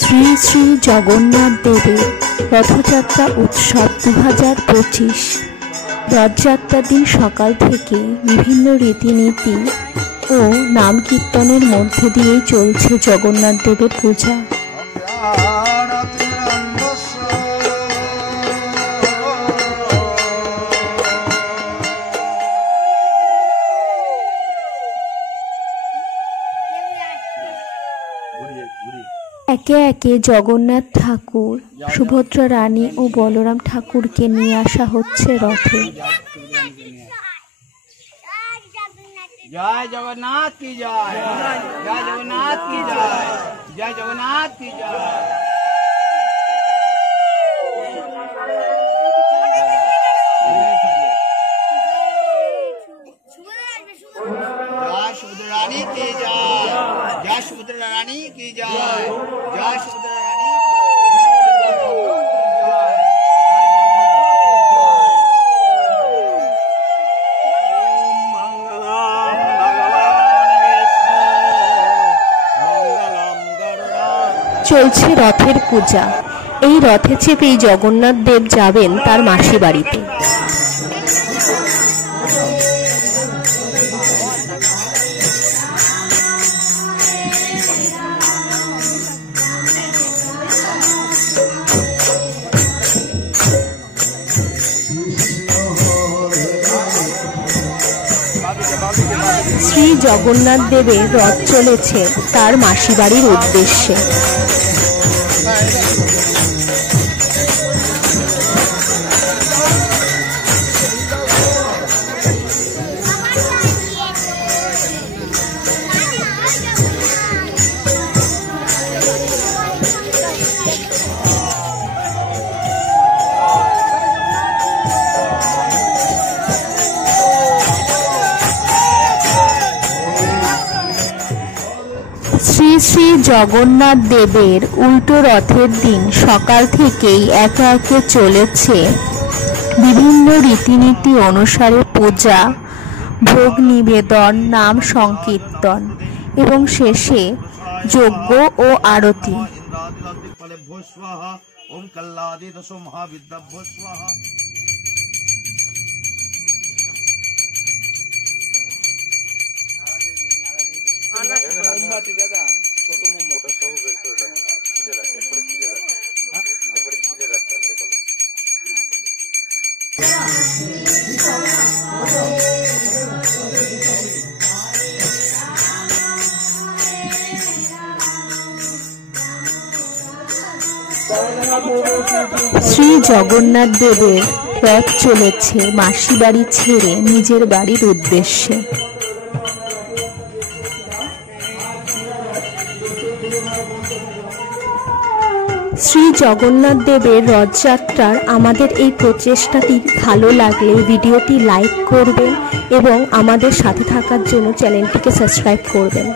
শ্রী শ্রী জগন্নাথ দেবের রথযাত্রা উৎসব 2025। রথযাত্রার দিন সকাল থেকে বিভিন্ন রীতিনীতি ও নাম কীর্তনের মধ্যে দিয়েই চলছে জগন্নাথ দেবের পূজা। একে একে জগন্নাথ ঠাকুর, সুভদ্রা রানী ও বলরাম ঠাকুরকে নিয়ে আসা হচ্ছে রথে। জয় জগন্নাথ কি জয়, জয় জগন্নাথ কি জয়, জয় জগন্নাথ কি জয়। जय सुभद्रा रानी की जय, जय सुभद्रा रानी की जय, जय सुभद्रा रानी। চলছে রথের পূজা। এই রথে চেপেই জগন্নাথ দেব যাবেন তার মাসি বাড়িতে। শ্রী জগন্নাথ দেবের রথ চলেছে তার মাসি বাড়ির উদ্দেশ্যে। শ্রী শ্রী জগন্নাথ দেবের উল্টো রথের দিন সকাল থেকেই একে একে চলেছে বিভিন্ন রীতিনীতি অনুসারে পূজা, ভোগ নিবেদন, নাম সংকীর্তন এবং শেষে যজ্ঞ ও আরতি। শ্রী জগন্নাথ দেবের রথ চলেছে মাসি বাড়ি ছেড়ে নিজের বাড়ির উদ্দেশ্যে। শ্রী জগন্নাথ দেবের রথযাত্রার আমাদের এই প্রচেষ্টাটি ভালো লাগলে ভিডিওটি লাইক করবেন এবং আমাদের সাথে থাকার জন্য চ্যানেলটিকে সাবস্ক্রাইব করবেন।